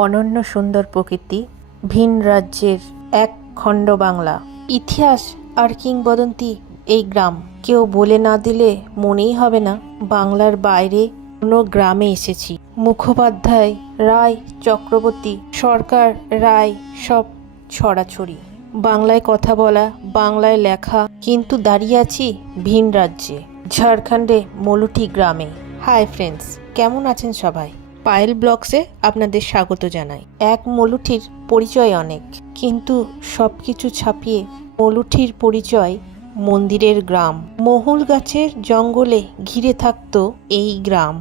অনন্য সুন্দর প্রকৃতি, ভিন রাজ্যের এক খণ্ড বাংলা। ইতিহাস আর কিংবদন্তি এই গ্রাম। কেউ বলে না দিলে মনেই হবে না বাংলার বাইরে কোনো গ্রামে এসেছি। মুখোপাধ্যায়, রায়, চক্রবর্তী, সরকার, রায় সব ছড়াছড়ি। বাংলায় কথা বলা, বাংলায় লেখা, কিন্তু দাঁড়িয়ে আছি ভিন রাজ্যে, ঝাড়খণ্ডে মলুঠি গ্রামে। হাই ফ্রেন্ডস, কেমন আছেন সবাই? পায়েল ব্লগসে আপনাদের স্বাগত জানাই। এক মলুঠির পরিচয় অনেক, কিন্তু সব কিছু ছাপিয়ে মলুঠির পরিচয় মন্দিরের গ্রাম। মহুল গাছের জঙ্গলে ঘিরে থাকতো এই গ্রাম।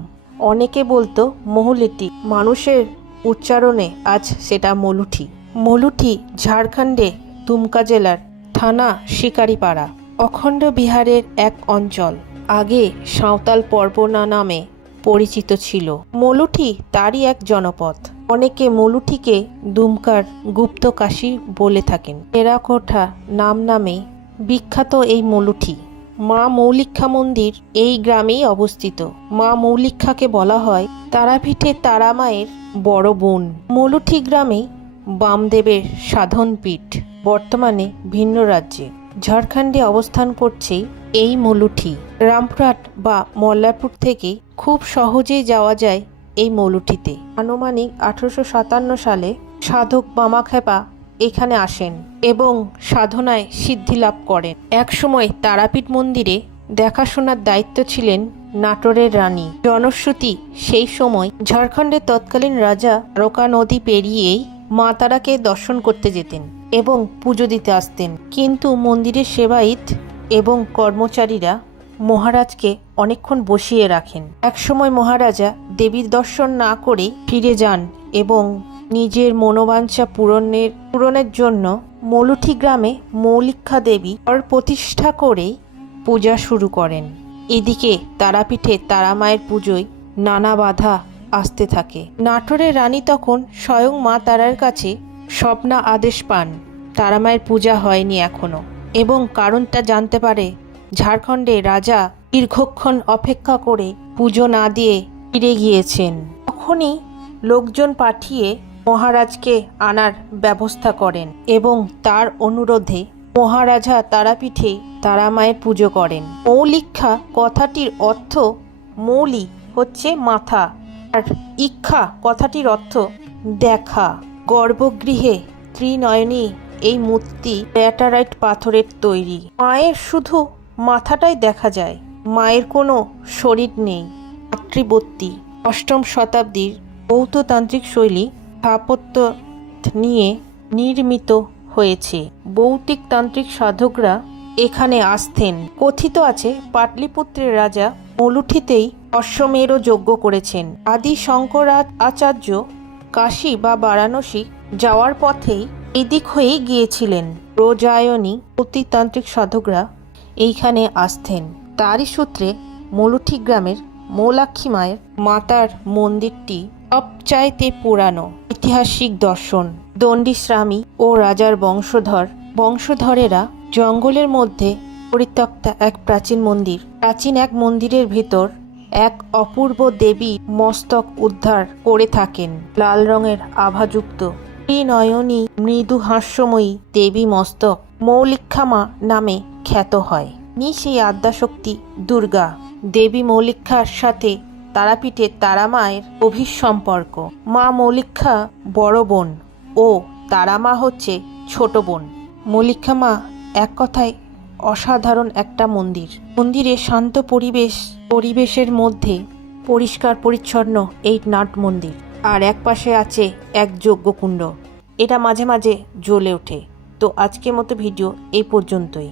অনেকে বলতো মহুলেটি, মানুষের উচ্চারণে আজ সেটা মলুঠি। মলুঠি ঝাড়খণ্ডে দুমকা জেলার থানা শিকারিপাড়া, অখণ্ড বিহারের এক অঞ্চল। আগে সাঁওতাল পরগনা নামে পরিচিত ছিল। মলুঠি তারই এক জনপদ। অনেকে মলুঠিকে দুমকার গুপ্তকাশী বলে থাকেন। টেরাকোটা নামে বিখ্যাত এই মলুঠি। মা মৌলিক্ষা মন্দির এই গ্রামেই অবস্থিত। মা মৌলিক্ষাকে বলা হয় তারাপীঠে তারা মায়ের বড় বোন। মলুঠি গ্রামেই বামদেবের সাধনপীঠ। বর্তমানে ভিন্ন রাজ্যে ঝাড়খণ্ডে অবস্থান করছে এই মলুঠি। রামপুরহাট বা মল্লারপুর থেকে খুব সহজেই যাওয়া যায় এই মলুঠিতে। আনুমানিক 1857 সালে সাধক বামাখ্যাপা এখানে আসেন এবং সাধনায় সিদ্ধি লাভ করেন। একসময় তারাপীঠ মন্দিরে দেখাশোনার দায়িত্ব ছিলেন নাটোরের রানী জনশ্রুতি। সেই সময় ঝাড়খণ্ডের তৎকালীন রাজা রোকা নদী পেরিয়েই মা তারাকে দর্শন করতে যেতেন এবং পুজো দিতে আসতেন। কিন্তু মন্দিরের সেবায়িত এবং কর্মচারীরা মহারাজকে অনেকক্ষণ বসিয়ে রাখেন। একসময় মহারাজা দেবীর দর্শন না করে ফিরে যান এবং নিজের মনোবাঞ্ছা পূরণের জন্য মলুঠি গ্রামে মৌলিক্ষা দেবী প্রতিষ্ঠা করে পূজা শুরু করেন। এদিকে তারাপীঠে তারা মায়ের পুজোয় নানা বাধা আসতে থাকে। নাটোরের রানী তখন স্বয়ং মা তারার কাছে স্বপ্না আদেশ পান তারা মায়ের পূজা হয়নি এখনো, এবং কারণটা জানতে পারে ঝাড়খণ্ডে রাজা দীর্ঘক্ষণ অপেক্ষা করে পুজো না দিয়ে ফিরে গিয়েছেন। তখনই লোকজন পাঠিয়ে মহারাজকে আনার ব্যবস্থা করেন এবং তার অনুরোধে মহারাজা তারাপীঠে তারা মায়ের পুজো করেন। মৌলিক্ষা কথাটির অর্থ, মৌলি হচ্ছে মাথা, আর ইক্ষা কথাটির অর্থ দেখা। গর্ভগৃহে ত্রিনয়নী এই মূর্তি ল্যাটারাইট পাথরের তৈরি। মায়ের শুধু মাথাটাই দেখা যায়, মায়ের কোনো শরীর নেই। মাতৃবর্তী। 8ম শতাব্দীর বৌদ্ধতান্ত্রিক শৈলী স্থাপত্য নিয়ে নির্মিত হয়েছে। বৌদ্ধিক তান্ত্রিক সাধকরা এখানে আসতেন। কথিত আছে পাটলিপুত্রের রাজা মলুঠিতেই অশ্বমেরও যজ্ঞ করেছেন। আদি শঙ্কর আচার্য কাশী বা বারাণসী যাওয়ার পথেই এদিক হয়েই গিয়েছিলেন। ব্রজায়নী অতিতান্ত্রিক সাধকরা এইখানে আসতেন। তারই সূত্রে মলুঠি গ্রামের মৌলাক্ষী মায়ের মাতার মন্দিরটি সবচাইতে পুরানো। ঐতিহাসিক দর্শন। দণ্ডিশ্রামী ও রাজার বংশধরেরা জঙ্গলের মধ্যে পরিত্যক্তা এক প্রাচীন মন্দির। প্রাচীন এক মন্দিরের ভেতর এক অপূর্ব দেবী মস্তক উদ্ধার করে থাকেন। লাল রঙের আভাযুক্ত ত্রিনয়নী মৃদু হাস্যময়ী দেবী মস্তক মৌলিক্ষামা নামে খ্যাত হয়। সেই আদ্যাশক্তি দুর্গা দেবী মৌলিক্ষার সাথে তারাপীঠে তারা মায়ের গভীর সম্পর্ক। মা মৌলিক্ষা বড় বোন ও তারা মা হচ্ছে ছোট বোন। মৌলিক্ষা মা এক কথায় অসাধারণ একটা মন্দির। মন্দিরে শান্ত পরিবেশের মধ্যে পরিষ্কার পরিচ্ছন্ন এই নাট মন্দির, আর এক পাশে আছে এক যজ্ঞকুণ্ড। এটা মাঝে মাঝে জ্বলে ওঠে। তো আজকের মতো ভিডিও এই পর্যন্তই।